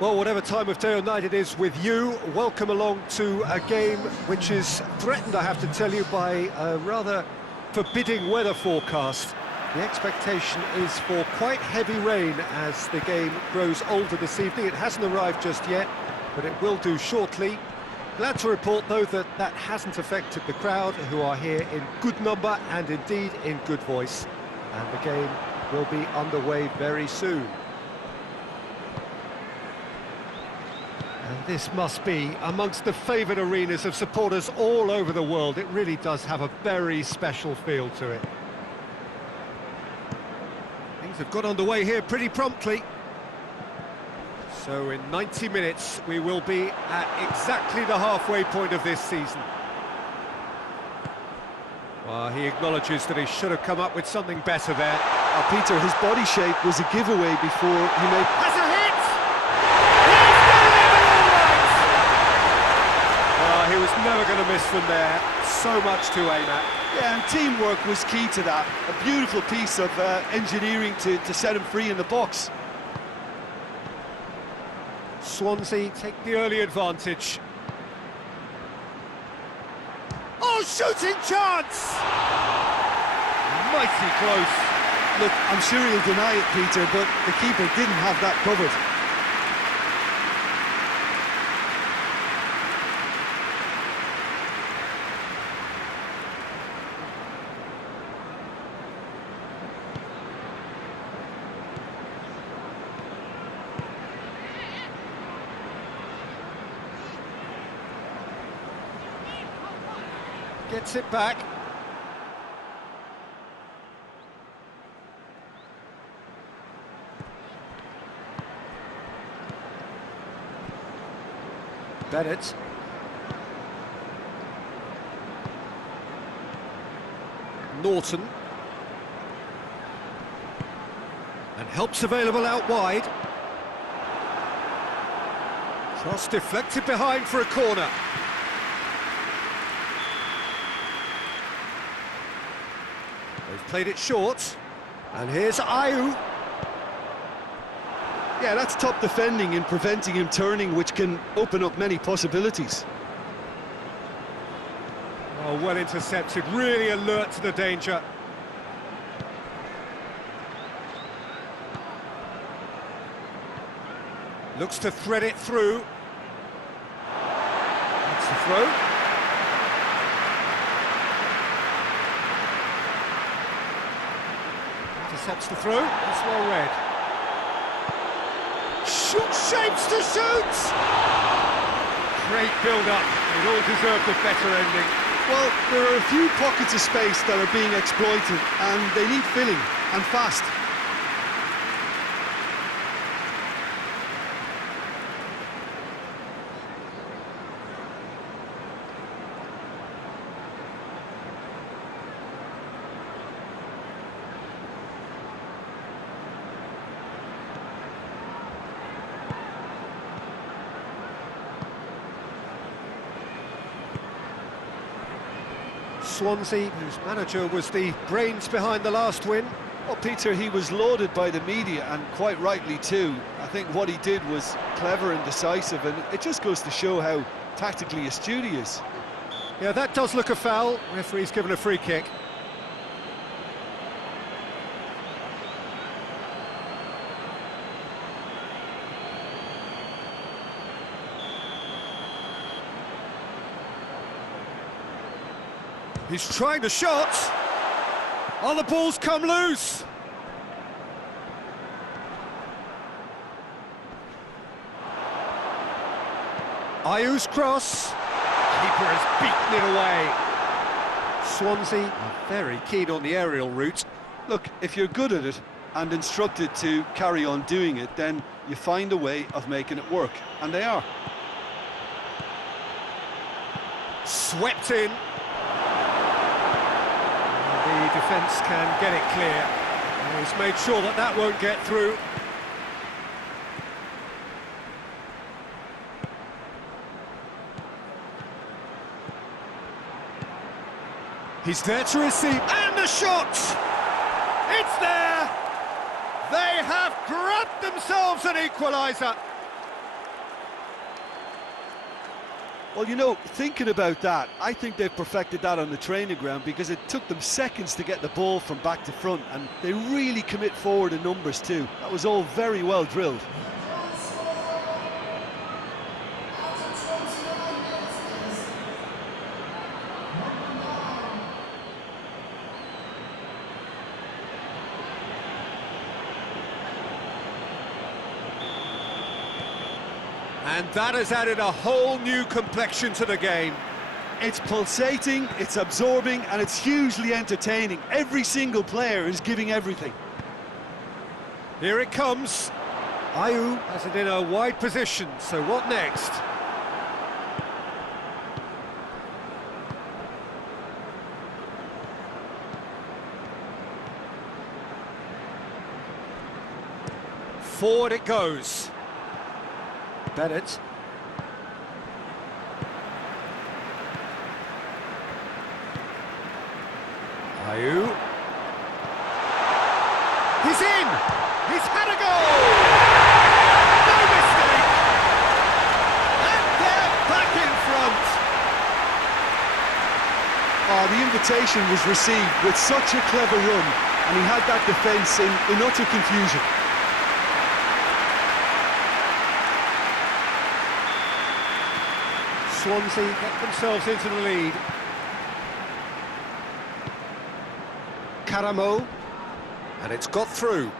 Well, whatever time of day or night it is with you, welcome along to a game which is threatened, I have to tell you, by a rather forbidding weather forecast. The expectation is for quite heavy rain as the game grows older this evening. It hasn't arrived just yet, but it will do shortly. Glad to report, though, that that hasn't affected the crowd, who are here in good number and indeed in good voice. And the game will be underway very soon. And this must be amongst the favoured arenas of supporters all over the world. It really does have a very special feel to it. Things have got underway here pretty promptly. So in 90 minutes we will be at exactly the halfway point of this season. Well, he acknowledges that he should have come up with something better there. Peter, his body shape was a giveaway before he made... Has a hit! He was never going to miss from there. So much to aim at. Yeah, and teamwork was key to that. A beautiful piece of engineering to set him free in the box. Swansea take the early advantage. Oh, shooting chance! Mighty close. Look, I'm sure he'll deny it, Peter, but the keeper didn't have that covered. Gets it back. Bennett. Norton. And help's available out wide. Cross deflected behind for a corner. They've played it short, and here's Ayew. Yeah, that's top defending and preventing him turning, which can open up many possibilities. Oh, well intercepted, really alert to the danger. Looks to thread it through. That's the throw. Intercepts the throw, that's well read. Shapes to shoot! Great build-up, it all deserved a better ending. Well, there are a few pockets of space that are being exploited, and they need filling, and fast. Swansea, whose manager was the brains behind the last win. Well, Peter, he was lauded by the media, and quite rightly too. I think what he did was clever and decisive, and it just goes to show how tactically astute he is. Yeah, that does look a foul. Referee's given a free kick. He's trying the shot. Oh, the ball's come loose. Ayew's cross. Keeper has beaten it away. Swansea are very keen on the aerial route. Look, if you're good at it and instructed to carry on doing it, then you find a way of making it work, and they are. Swept in. The defence can get it clear. And he's made sure that that won't get through. He's there to receive, and the shot! It's there! They have grabbed themselves an equaliser. Well, you know, thinking about that, I think they've perfected that on the training ground because it took them seconds to get the ball from back to front, and they really commit forward in numbers too. That was all very well drilled. And that has added a whole new complexion to the game. It's pulsating, it's absorbing, and it's hugely entertaining. Every single player is giving everything. Here it comes. Ayew has it in a wide position, so what next? Forward it goes. Bennett. Ayew. He's in! He's had a goal! No mistake! And they're back in front! Oh, the invitation was received with such a clever run, and he had that defence in utter confusion. Swansea get themselves into the lead. Karamo, and it's got through.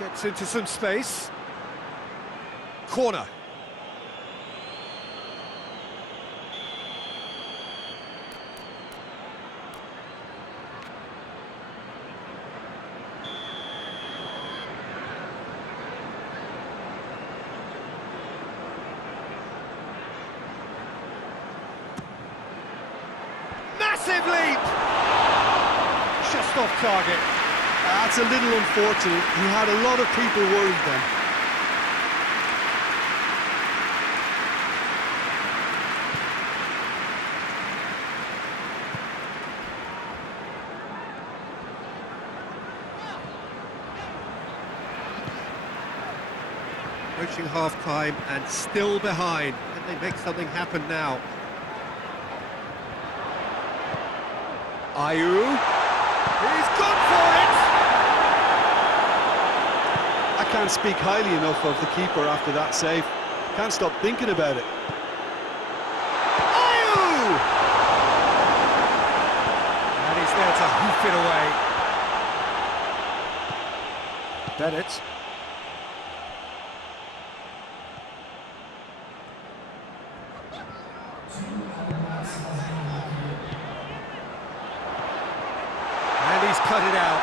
Gets into some space. Corner. Massive leap! Just off target. That's a little unfortunate. He had a lot of people worried then. Approaching half-time and still behind. Can they make something happen now? Ayew. He's gone for it! I can't speak highly enough of the keeper after that save. Can't stop thinking about it. Ayew! And he's there to hoof it away. Bennett. And he's cut it out.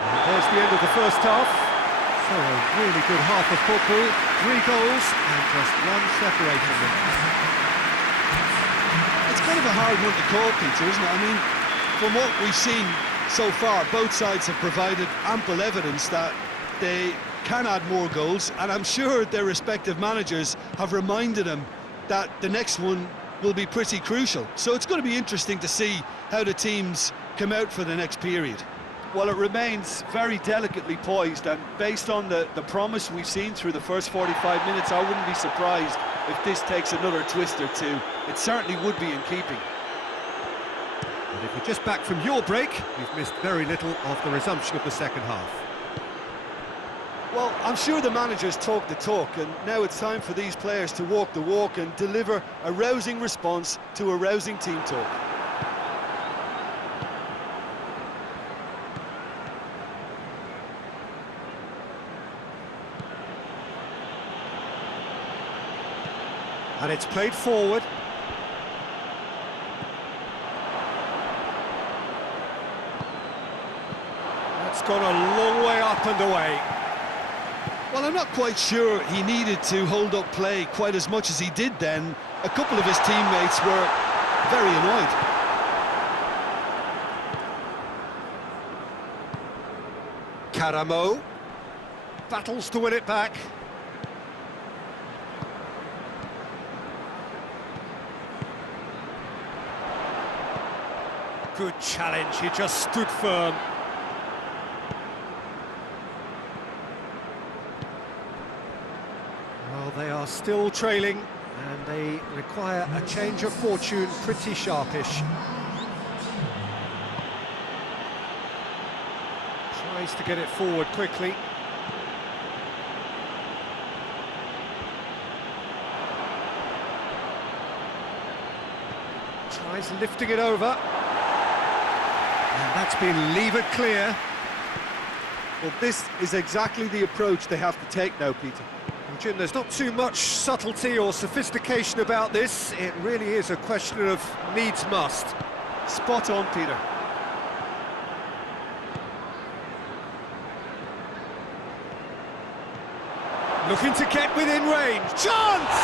And there's the end of the first half. So a really good half of football. 3 goals and just one separating them. It's kind of a hard one to call, Peter, isn't it? I mean, from what we've seen so far, both sides have provided ample evidence that they can add more goals, and I'm sure their respective managers have reminded them that the next one will be pretty crucial. So it's going to be interesting to see how the teams come out for the next period. Well, it remains very delicately poised, and based on the promise we've seen through the first 45 minutes, I wouldn't be surprised if this takes another twist or two. It certainly would be in keeping. And if you're just back from your break, you've missed very little of the resumption of the second half. Well, I'm sure the managers talk the talk, and now it's time for these players to walk the walk and deliver a rousing response to a rousing team talk. And it's played forward. That's gone a long way up and away. Well, I'm not quite sure he needed to hold up play quite as much as he did then. A couple of his teammates were very annoyed. Karamo battles to win it back. Good challenge, he just stood firm. They are still trailing, and they require a change of fortune pretty sharpish. Tries to get it forward quickly. Tries lifting it over. And that's been levered clear. Well, this is exactly the approach they have to take now, Peter. Well, Jim, there's not too much subtlety or sophistication about this. It really is a question of needs must. Spot on, Peter. Looking to get within range. Chance!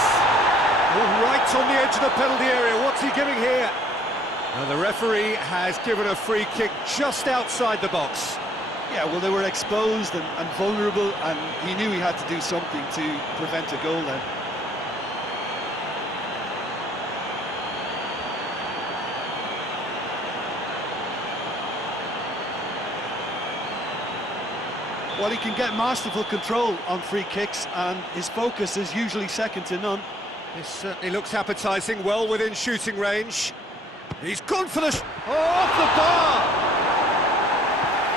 Oh, right on the edge of the penalty area. What's he giving here? And the referee has given a free kick just outside the box. Yeah, well, they were exposed and vulnerable, and he knew he had to do something to prevent a goal then. Well, he can get masterful control on free kicks, and his focus is usually second to none. This certainly looks appetising, well within shooting range. He's gone for the... off the bar!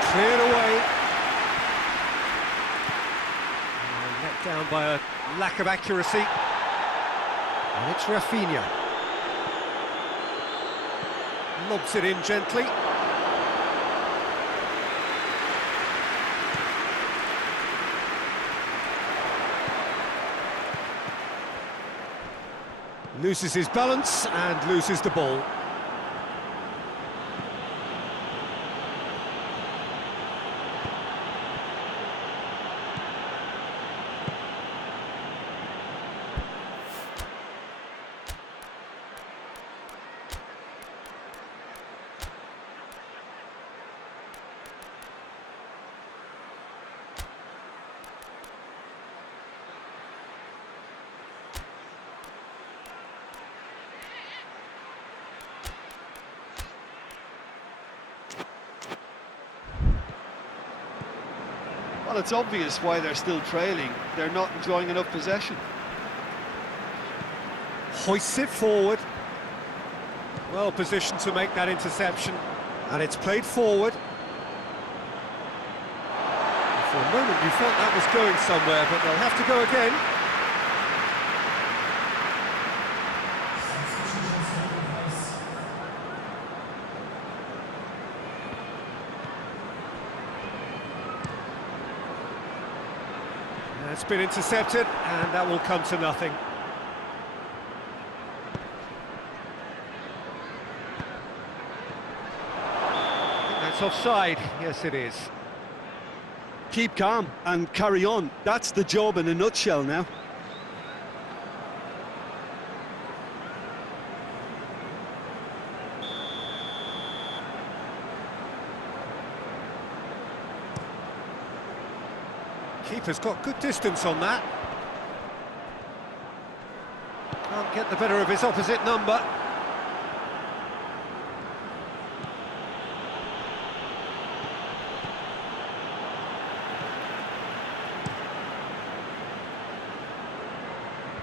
Cleared away. Let down by a lack of accuracy. And it's Rafinha. Lobs it in gently. Loses his balance and loses the ball. Well, it's obvious why they're still trailing. They're not enjoying enough possession. Hoists it forward. Well positioned to make that interception. And it's played forward. For a moment you felt that was going somewhere, but they'll have to go again. It's been intercepted, and that will come to nothing. I think that's offside. Yes, it is. Keep calm and carry on. That's the job in a nutshell now. Keeper's got good distance on that. Can't get the better of his opposite number.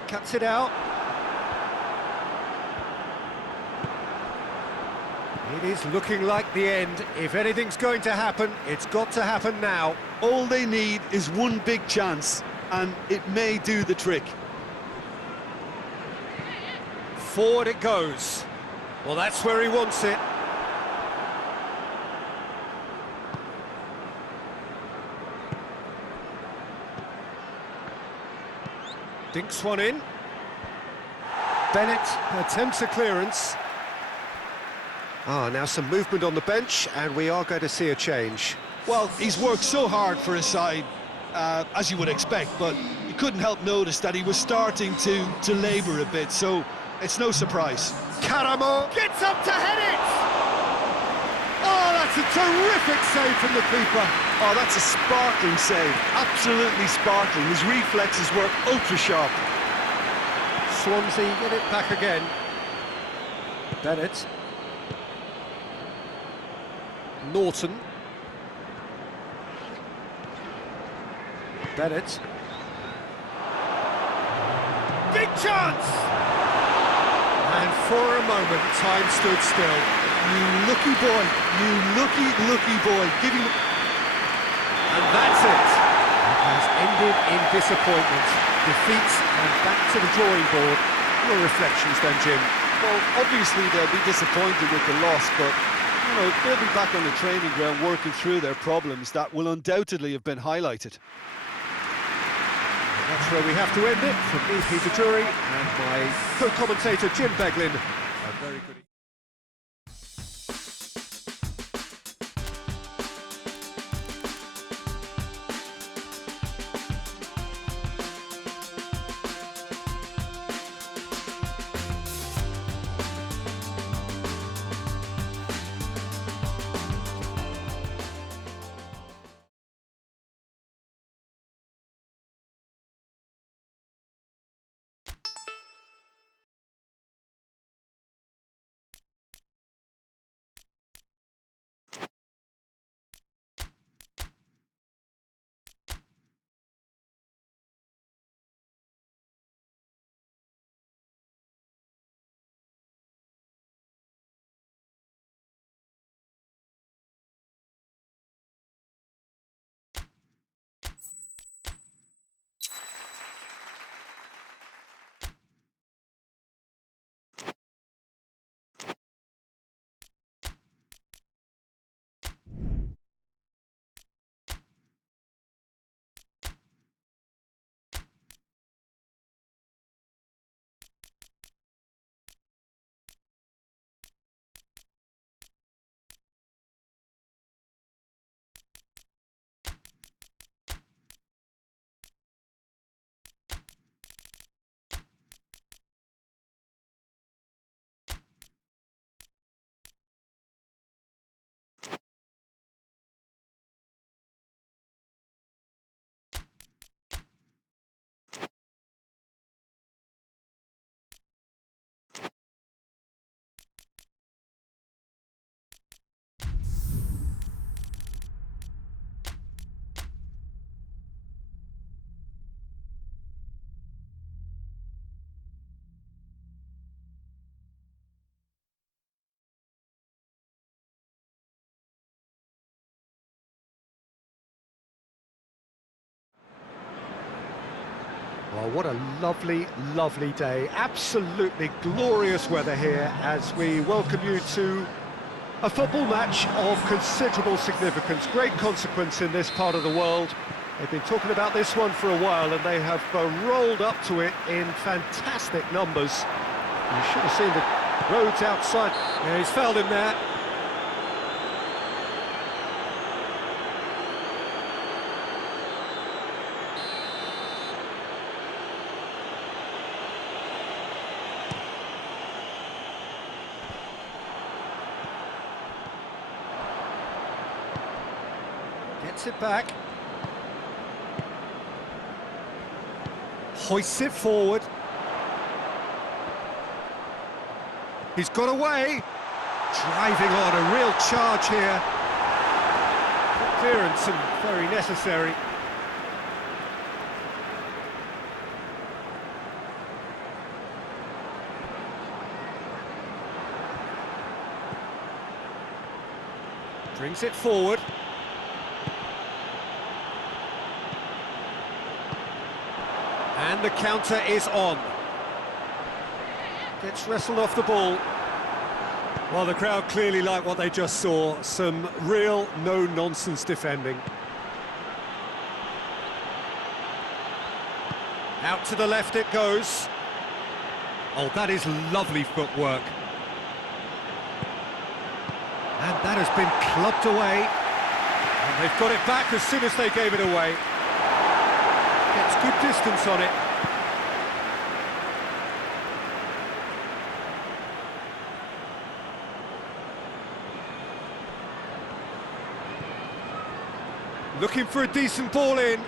Cuts it out. It is looking like the end. If anything's going to happen, it's got to happen now. All they need is one big chance, and it may do the trick. Forward it goes. Well, that's where he wants it. Dinks one in. Bennett attempts a clearance. Now some movement on the bench, and we are going to see a change. Well, he's worked so hard for his side, as you would expect, but you couldn't help notice that he was starting to labour a bit, so it's no surprise. Caramo gets up to head it! Oh, that's a terrific save from the keeper. Oh, that's a sparkling save, absolutely sparkling. His reflexes were ultra-sharp. Swansea get it back again. Bennett. Norton. Bennett. big chance! And for a moment, time stood still. You lucky boy, you lucky boy. Giving. And that's it. It has ended in disappointment, defeat, and back to the drawing board. Your reflections then, Jim? Well, obviously they'll be disappointed with the loss, but you know, they'll be back on the training ground working through their problems that will undoubtedly have been highlighted. That's where we have to end it. From me, Peter Drury, and my co-commentator, Jim Beglin. A very good... Well, what a lovely, lovely day. Absolutely glorious weather here as we welcome you to a football match of considerable significance, great consequence in this part of the world. They've been talking about this one for a while and they have rolled up to it in fantastic numbers. You should have seen the roads outside. Yeah, he's fouled him there. Gets it back. Hoists it forward. He's got away. Driving on, a real charge here. Good clearance and very necessary. Brings it forward. And the counter is on. Gets wrestled off the ball. Well, the crowd clearly like what they just saw. Some real no-nonsense defending. Out to the left it goes. Oh, that is lovely footwork. And that has been clubbed away. And they've got it back as soon as they gave it away. Gets good distance on it. Looking for a decent ball in.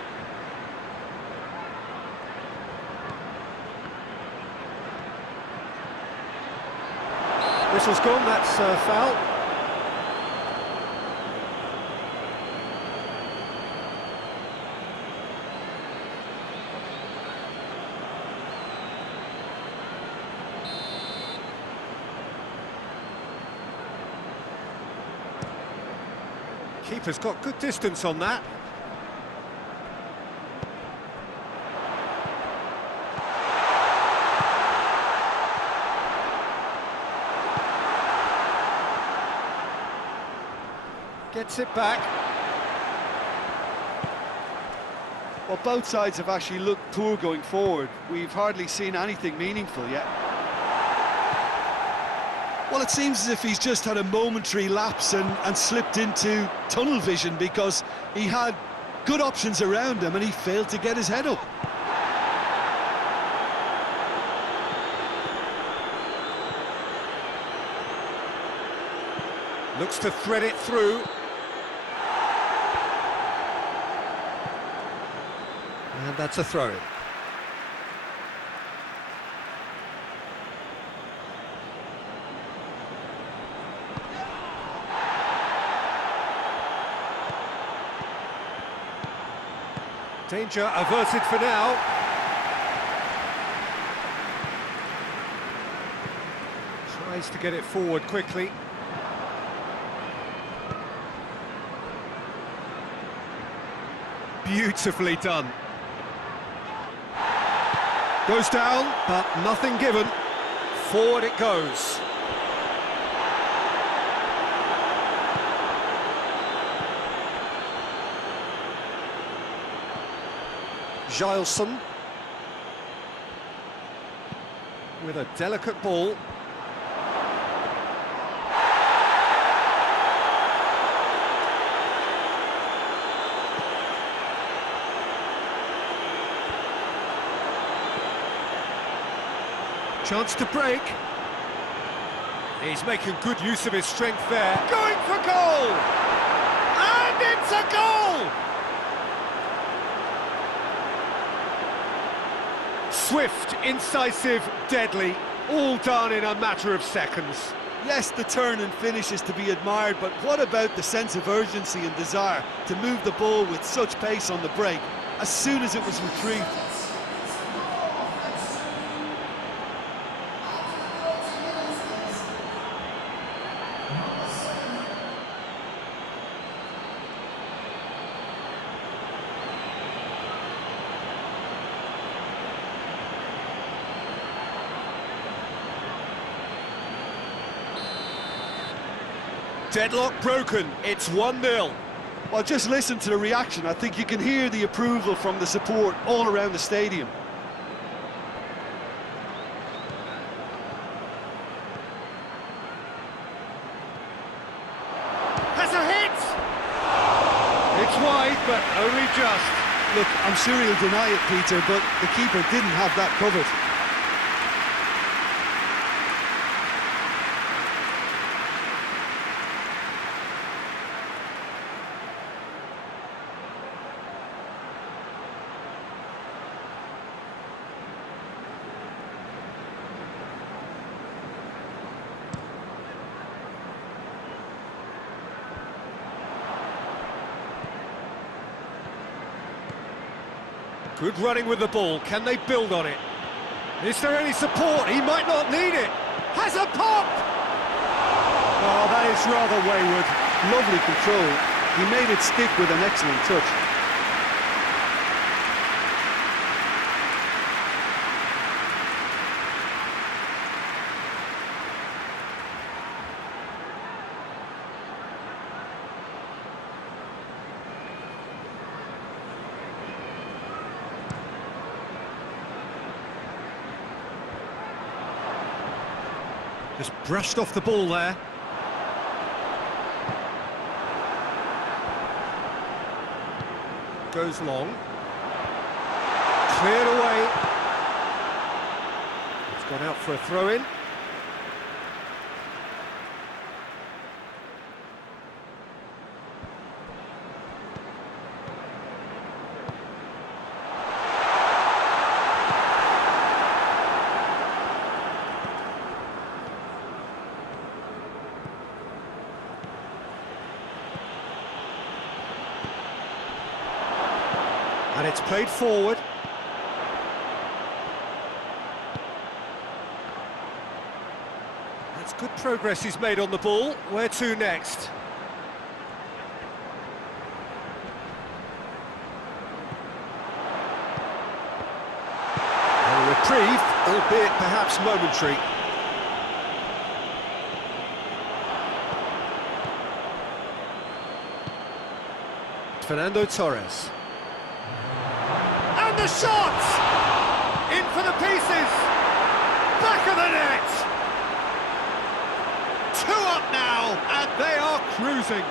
Whistle's gone, that's foul. Keeper's got good distance on that. Gets it back. Well, both sides have actually looked poor going forward. We've hardly seen anything meaningful yet. Well, it seems as if he's just had a momentary lapse and slipped into tunnel vision, because he had good options around him and he failed to get his head up. Looks to thread it through. And that's a throw-in. Danger averted for now. Tries to get it forward quickly. Beautifully done. Goes down, but nothing given. Forward it goes. Gileson with a delicate ball. Chance to break. He's making good use of his strength there. Going for goal! And it's a goal! Swift, incisive, deadly, all done in a matter of seconds. Yes, the turn and finish is to be admired, but what about the sense of urgency and desire to move the ball with such pace on the break as soon as it was retrieved? Deadlock broken, it's 1-0. Well, just listen to the reaction. I think you can hear the approval from the support all around the stadium. Has a hit! It's wide, but only just. Look, I'm sure he'll deny it, Peter, but the keeper didn't have that covered. Good running with the ball, can they build on it? Is there any support? He might not need it. Has a pop! Oh, that is rather wayward. Lovely control. He made it stick with an excellent touch. Just brushed off the ball there. Goes long. Cleared away. It's gone out for a throw-in. And it's played forward. That's good progress he's made on the ball. Where to next? reprieve, albeit perhaps momentary. Fernando Torres. And the shot! In for the pieces! Back of the net! 2 up now, and they are cruising.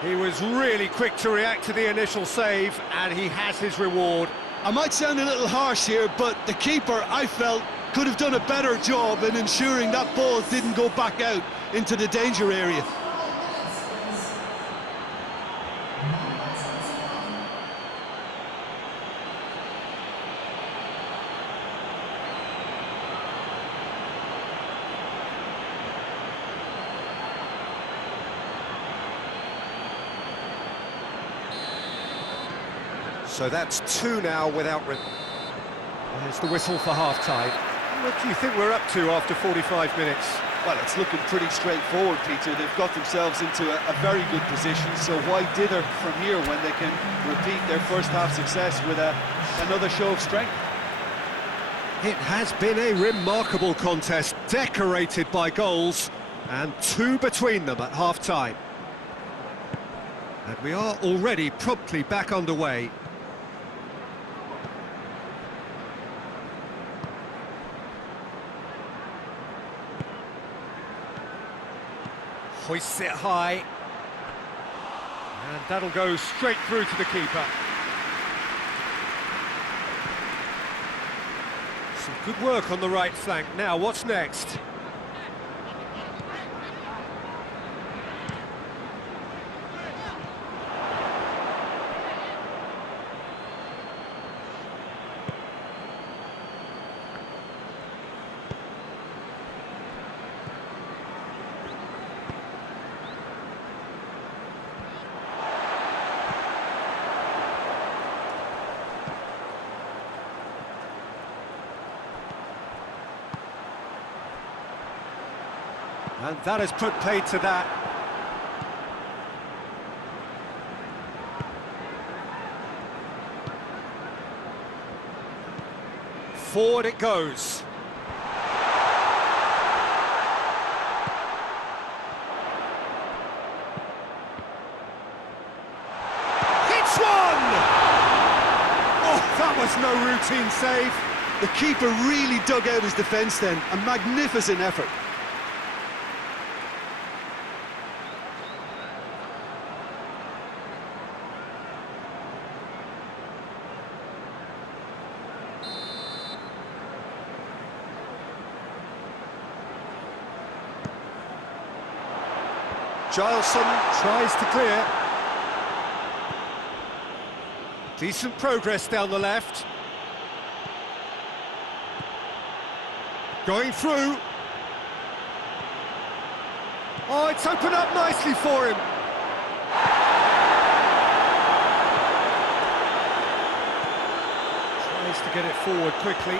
He was really quick to react to the initial save, and he has his reward. I might sound a little harsh here, but the keeper, I felt, could have done a better job in ensuring that ball didn't go back out into the danger area. So that's 2 now without... There's the whistle for half-time. What do you think we're up to after 45 minutes? Well, it's looking pretty straightforward, Peter. They've got themselves into a very good position, so why dither from here when they can repeat their first half success with another show of strength? It has been a remarkable contest, decorated by goals, and 2 between them at half-time. And we are already promptly back underway. Hoists it high, and that'll go straight through to the keeper. Some good work on the right flank. Now, what's next? And that has put paid to that. Forward it goes. Hits one! Oh, that was no routine save. The keeper really dug out his defence then. A magnificent effort. Gileson tries to clear. Decent progress down the left. Going through. Oh, it's opened up nicely for him. Tries to get it forward quickly.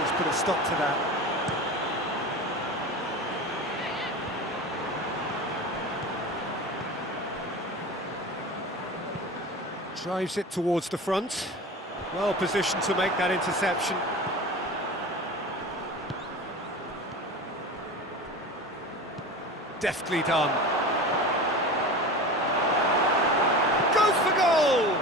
Let's put a stop to that. Drives it towards the front. Well positioned to make that interception. Deftly done. Goes for goal!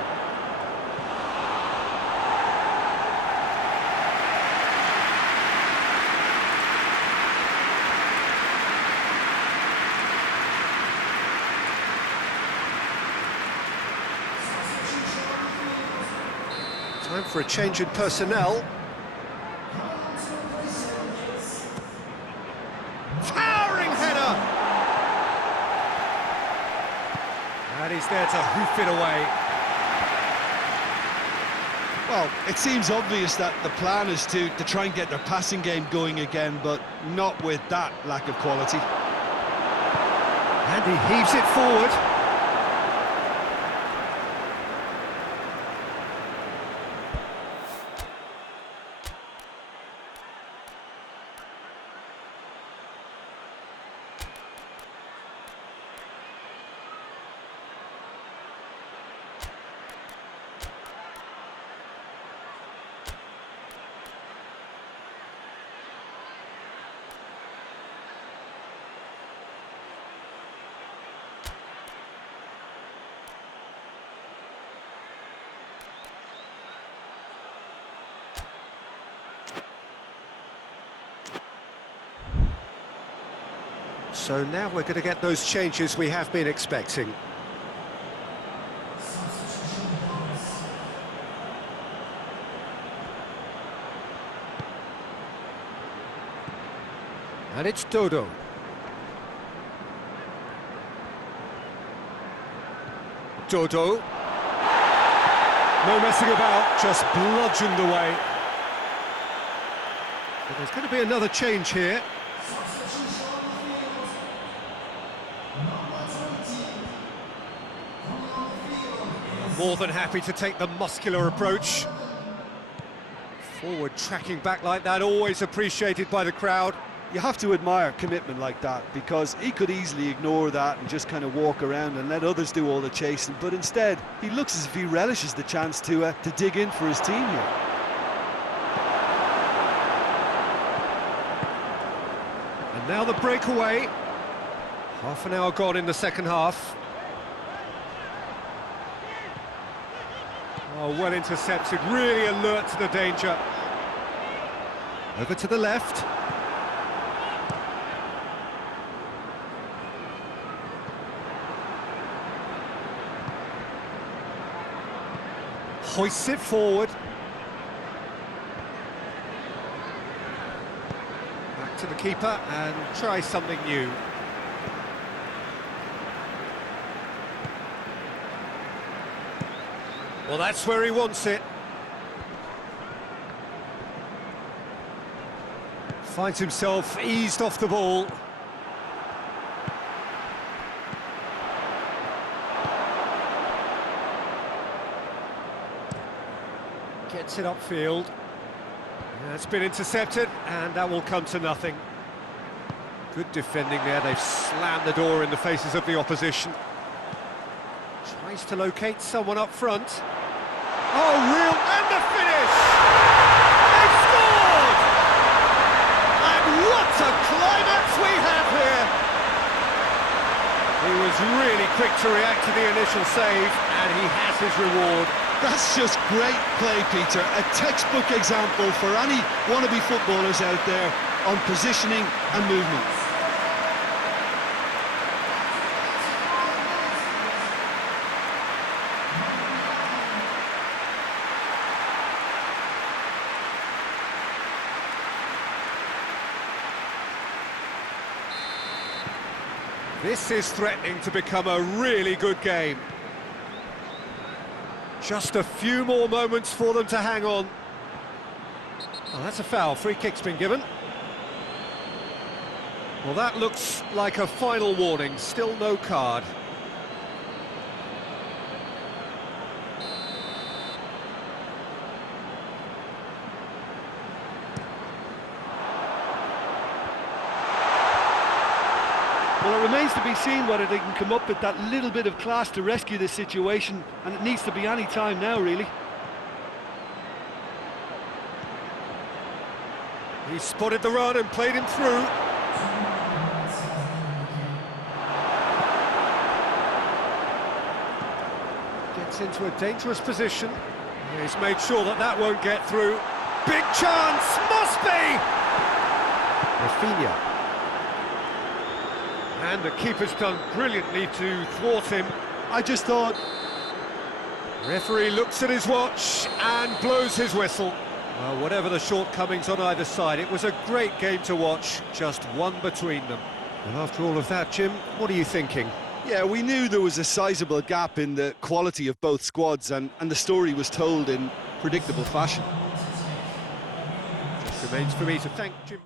Time for a change in personnel. Towering header! And he's there to hoof it away. Well, it seems obvious that the plan is to try and get their passing game going again, but not with that lack of quality. And he heaves it forward. So now we're going to get those changes we have been expecting. And it's Dodo. Dodo. No messing about, just bludgeoned away. But there's going to be another change here. More than happy to take the muscular approach. Forward tracking back like that, always appreciated by the crowd. You have to admire commitment like that, because he could easily ignore that and just kind of walk around and let others do all the chasing, but instead he looks as if he relishes the chance to dig in for his team here. And now the breakaway. Half an hour gone in the second half. Oh, well intercepted, really alert to the danger. Over to the left. Hoists it forward. Back to the keeper and try something new. Well, that's where he wants it. Finds himself eased off the ball. Gets it upfield. It's been intercepted, and that will come to nothing. Good defending there. They've slammed the door in the faces of the opposition. Tries to locate someone up front. Oh, real... and the finish! They've scored! And what a climax we have here! He was really quick to react to the initial save, and he has his reward. That's just great play, Peter. A textbook example for any wannabe footballers out there on positioning and movement. This is threatening to become a really good game. Just a few more moments for them to hang on. Oh, that's a foul. Free kick's been given. Well, that looks like a final warning. Still no card. Well, it remains to be seen whether they can come up with that little bit of class to rescue this situation, and it needs to be any time now, really. He spotted the run and played him through. Gets into a dangerous position. He's made sure that that won't get through. Big chance! Must be! Rafinha. And the keeper's done brilliantly to thwart him. I just thought... Referee looks at his watch and blows his whistle. Well, whatever the shortcomings on either side, it was a great game to watch, just one between them. And after all of that, Jim, what are you thinking? Yeah, we knew there was a sizable gap in the quality of both squads, and the story was told in predictable fashion. Just remains for me to thank Jim.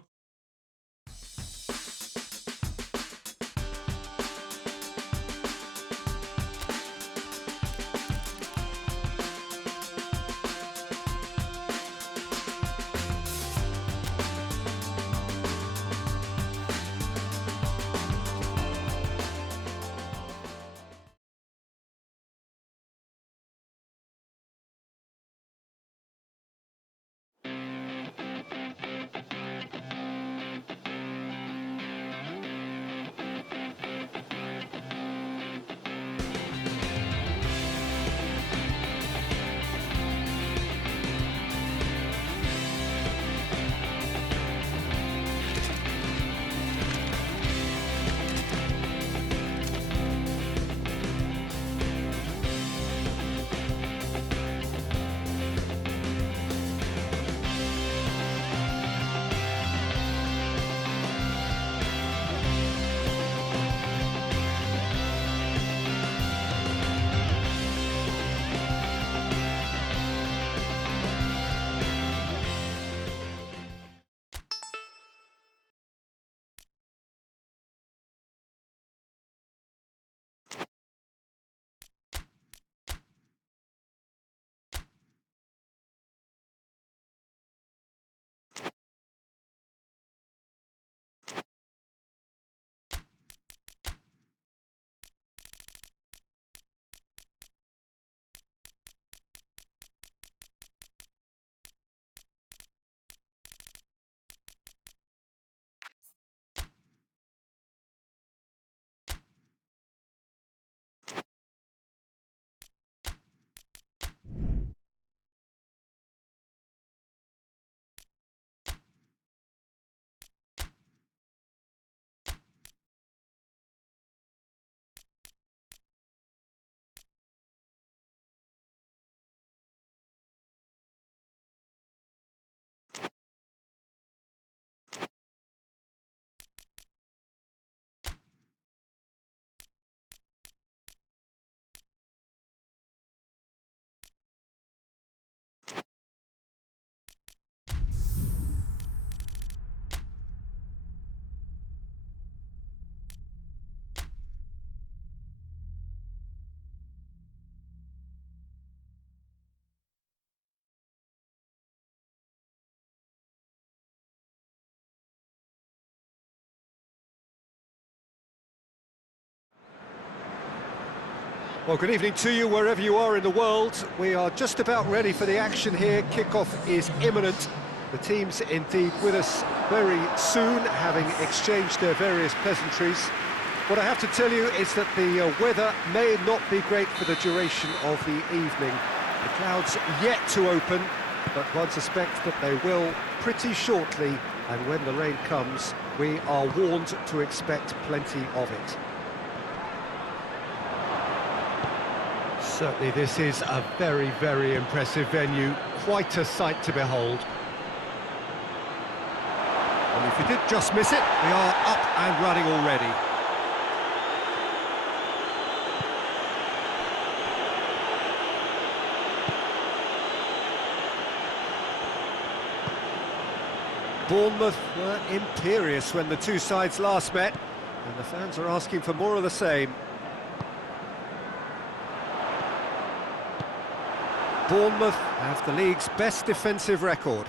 Well, good evening to you wherever you are in the world. We are just about ready for the action here. Kickoff is imminent. The team's indeed with us very soon, having exchanged their various pleasantries. What I have to tell you is that the weather may not be great for the duration of the evening. The clouds yet to open, but one suspects that they will pretty shortly, and when the rain comes, we are warned to expect plenty of it. Certainly this is a very, very impressive venue, quite a sight to behold. And if you did just miss it, we are up and running already. Bournemouth were imperious when the two sides last met, and the fans are asking for more of the same. Bournemouth have the league's best defensive record.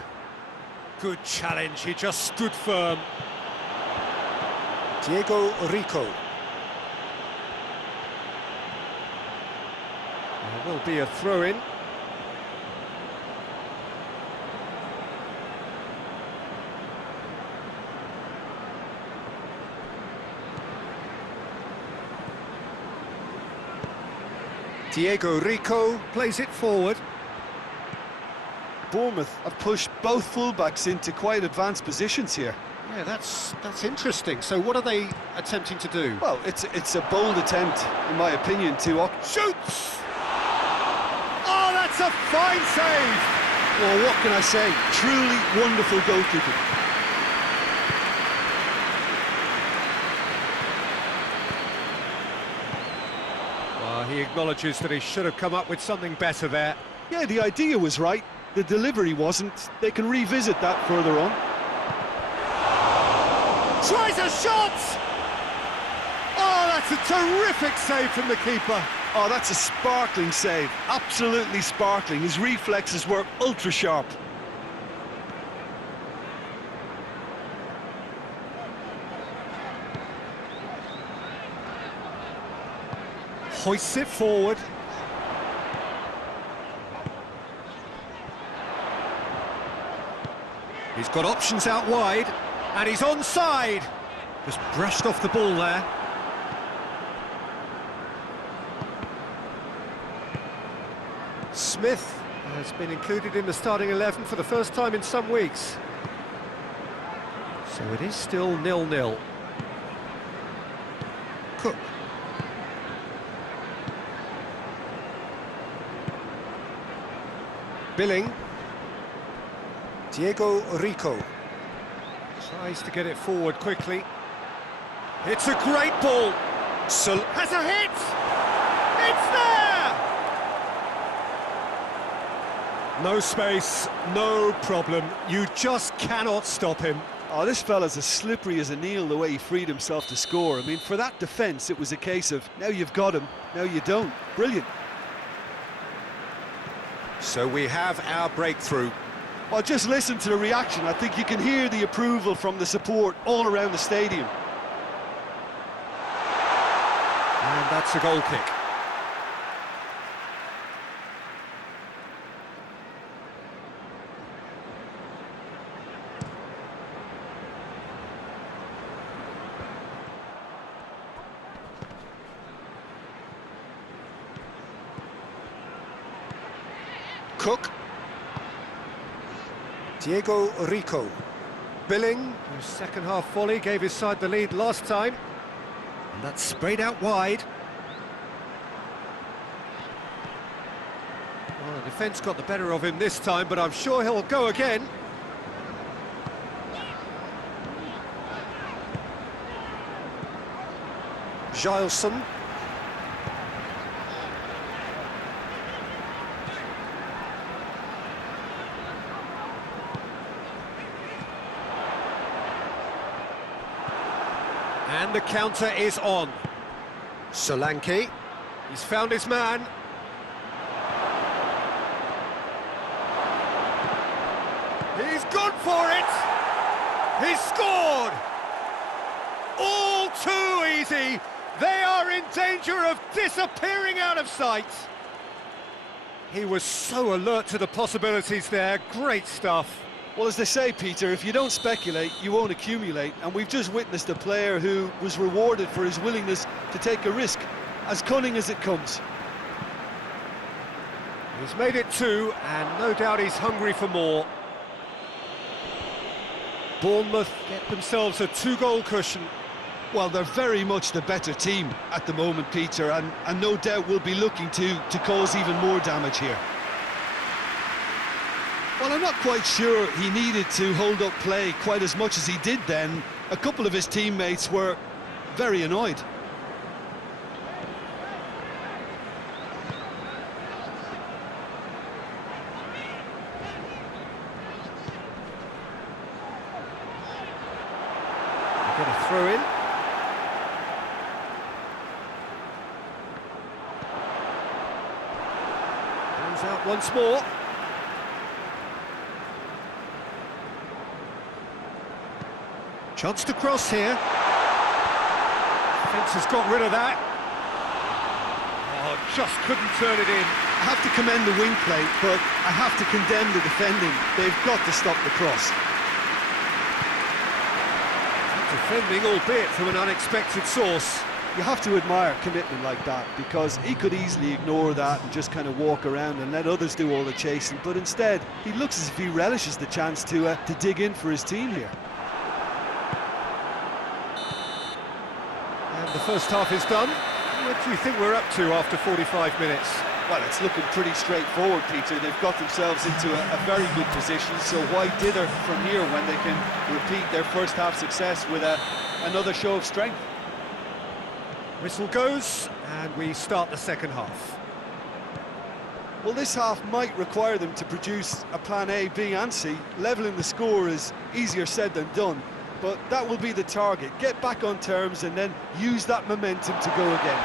Good challenge, he just stood firm. Diego Rico. There will be a throw-in. Diego Rico plays it forward. Bournemouth have pushed both fullbacks into quite advanced positions here. Yeah, that's interesting. So what are they attempting to do? Well, it's a bold attempt, in my opinion, to... Shoots! Oh, that's a fine save! Well, what can I say? Truly wonderful goalkeeping. He acknowledges that he should have come up with something better there. Yeah, the idea was right. The delivery wasn't. They can revisit that further on. Tries a shot! Oh, that's a terrific save from the keeper. Oh, that's a sparkling save. Absolutely sparkling. His reflexes were ultra sharp. Hoists it forward. He's got options out wide, and he's onside. Just brushed off the ball there. Smith has been included in the starting 11 for the first time in some weeks. So it is still 0-0. Cook. Billing. Diego Rico tries to get it forward quickly. It's a great ball. Has a hit. It's there. No space, no problem. You just cannot stop him. Oh, this fella's as slippery as an eel the way he freed himself to score. I mean, for that defence, it was a case of now you've got him, now you don't. Brilliant. So we have our breakthrough. Well, just listen to the reaction. I think you can hear the approval from the support all around the stadium. And that's a goal kick. Cook. Diego Rico. Billing, whose second half volley gave his side the lead last time. And that's sprayed out wide. Well, the defence got the better of him this time, but I'm sure he'll go again. Gileson. And the counter is on. Solanke. He's found his man. He's gone for it! He's scored! All too easy! They are in danger of disappearing out of sight. He was so alert to the possibilities there. Great stuff. Well, as they say, Peter, if you don't speculate, you won't accumulate. And we've just witnessed a player who was rewarded for his willingness to take a risk, as cunning as it comes. He's made it 2, and no doubt he's hungry for more. Bournemouth get themselves a 2-goal cushion. Well, they're very much the better team at the moment, Peter, and no doubt will be looking to cause even more damage here. Well, I'm not quite sure he needed to hold up play quite as much as he did then. A couple of his teammates were very annoyed. Get a throw in. Goes out once more. Chance to cross here. Defence has got rid of that. Oh, just couldn't turn it in. I have to commend the wing play, but I have to condemn the defending. They've got to stop the cross. Defending, albeit from an unexpected source. You have to admire commitment like that, because he could easily ignore that and just kind of walk around and let others do all the chasing, but instead he looks as if he relishes the chance to dig in for his team here. And the first half is done. What do you think we're up to after 45 minutes? Well, it's looking pretty straightforward, Peter. They've got themselves into a very good position, so why dither from here when they can repeat their first half success with another show of strength? Whistle goes, and we start the second half. Well, this half might require them to produce a plan A, B and C. Levelling the score is easier said than done, but that will be the target. Get back on terms and then use that momentum to go again.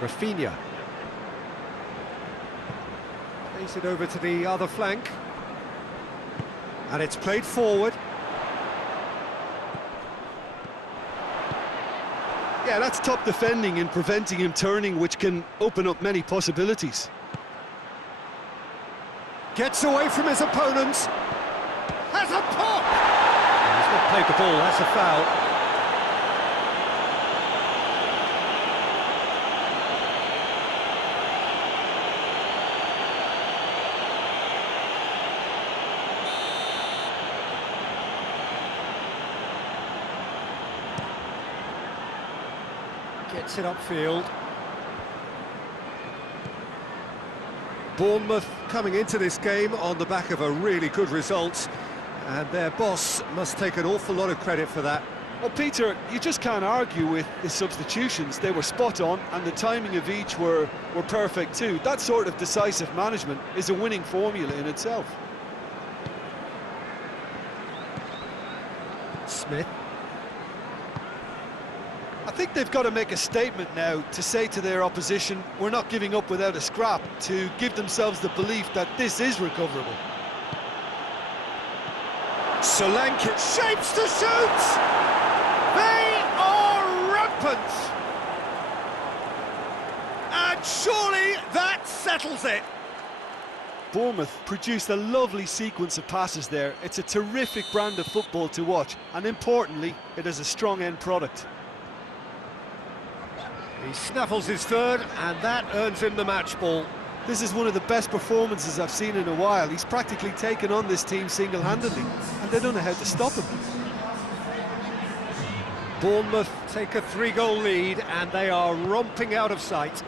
Rafinha. Plays it over to the other flank. And it's played forward. Yeah, that's top defending and preventing him turning, which can open up many possibilities. Gets away from his opponent. Has a pop! He's not played the ball, that's a foul. Gets it upfield. Bournemouth coming into this game on the back of a really good result, and their boss must take an awful lot of credit for that. Well, Peter, you just can't argue with the substitutions. They were spot on, and the timing of each were perfect too. That sort of decisive management is a winning formula in itself. Smith. I think they've got to make a statement now to say to their opposition, we're not giving up without a scrap, to give themselves the belief that this is recoverable. Solanke shapes to shoot! They are rampant! And surely that settles it! Bournemouth produced a lovely sequence of passes there. It's a terrific brand of football to watch, and importantly, it is a strong end product. He snaffles his third, and that earns him the match ball. This is one of the best performances I've seen in a while. He's practically taken on this team single-handedly, and they don't know how to stop him. Bournemouth take a 3-goal lead, and they are romping out of sight.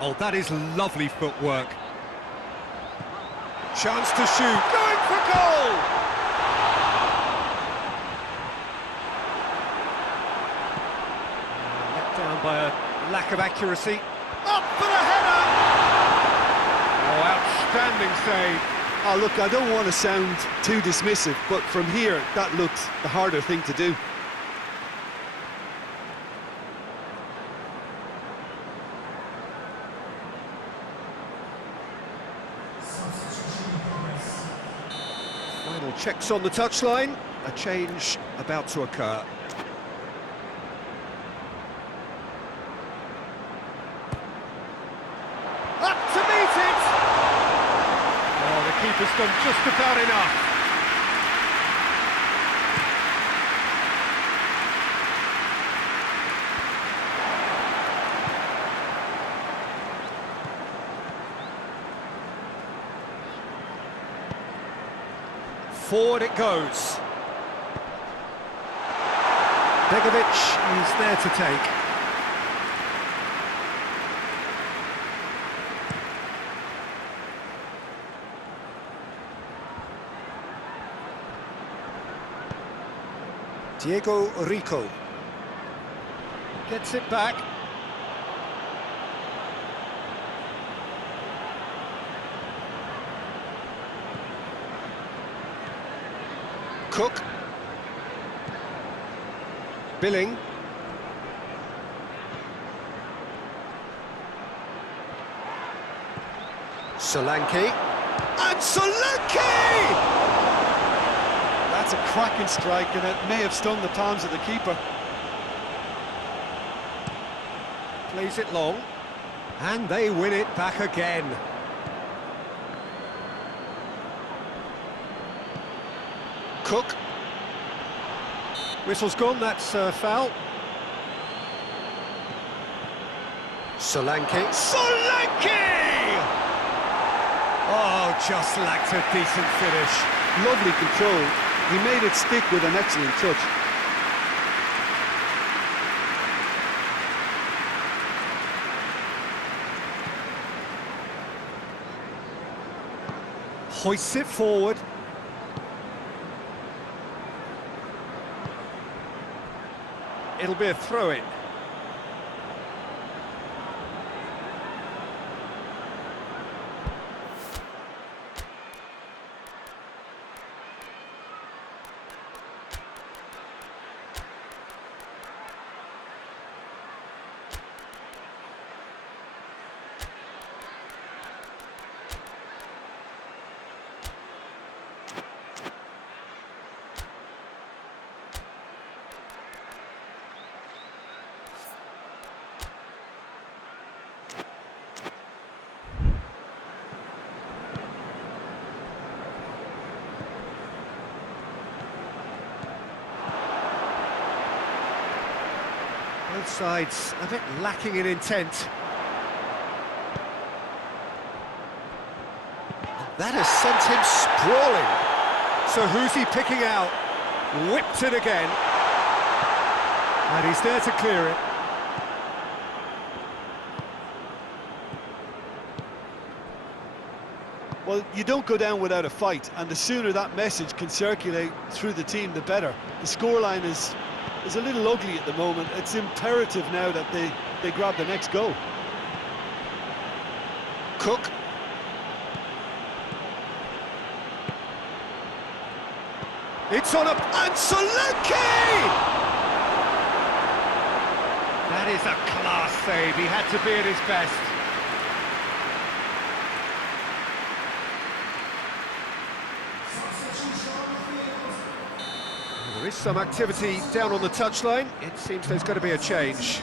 Oh, that is lovely footwork. Chance to shoot, going for goal! Down by a lack of accuracy. Up for the header! Oh, outstanding save. Oh, look, I don't want to sound too dismissive, but from here, that looked the harder thing to do. Final checks on the touchline. A change about to occur. Up to meet it! Oh, the keeper's done just about enough. Forward it goes. Begovic is there to take. Diego Rico gets it back. Cook. Billing. Solanke. And Solanke! That's a cracking strike, and it may have stung the palms of the keeper. Plays it long. And they win it back again. Cook. Whistle's gone, that's foul. Solanke. Solanke! Oh, just lacked a decent finish. Lovely control. He made it stick with an excellent touch. Hoists it forward. It'll be a throw-in. Both sides a bit lacking in intent. That has sent him sprawling. So who's he picking out? Whipped it again. And he's there to clear it. Well, you don't go down without a fight, and the sooner that message can circulate through the team, the better. The scoreline is a little ugly at the moment. It's imperative now that they grab the next goal. Cook. It's on up, and Solanke! That is a class save. He had to be at his best. There is some activity down on the touchline. It seems there's going to be a change.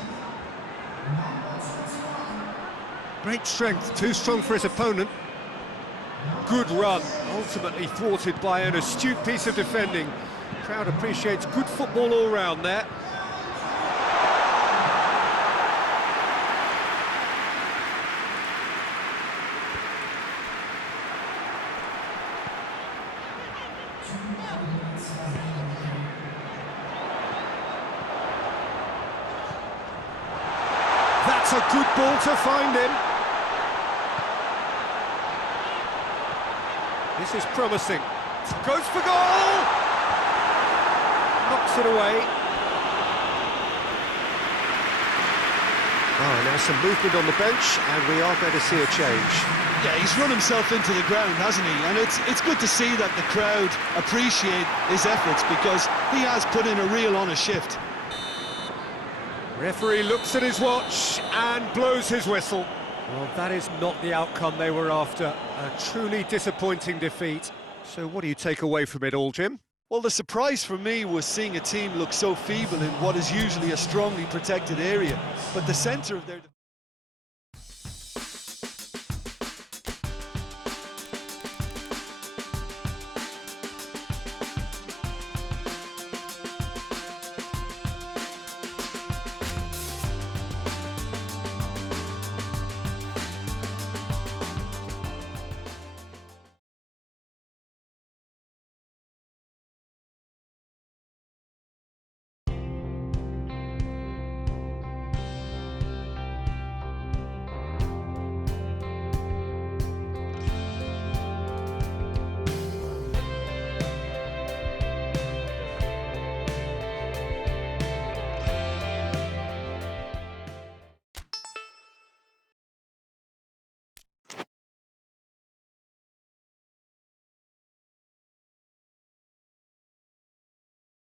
Great strength, too strong for his opponent. Good run, ultimately thwarted by an astute piece of defending. Crowd appreciates good football all round there. That's a good ball to find him. This is promising. Goes for goal! Knocks it away. Oh, now some movement on the bench, and we are going to see a change. Yeah, he's run himself into the ground, hasn't he? And it's good to see that the crowd appreciate his efforts, because he has put in a real honest shift. Referee looks at his watch and blows his whistle. Well, that is not the outcome they were after. A truly disappointing defeat. So what do you take away from it all, Jim? Well, the surprise for me was seeing a team look so feeble in what is usually a strongly protected area, but the centre of their...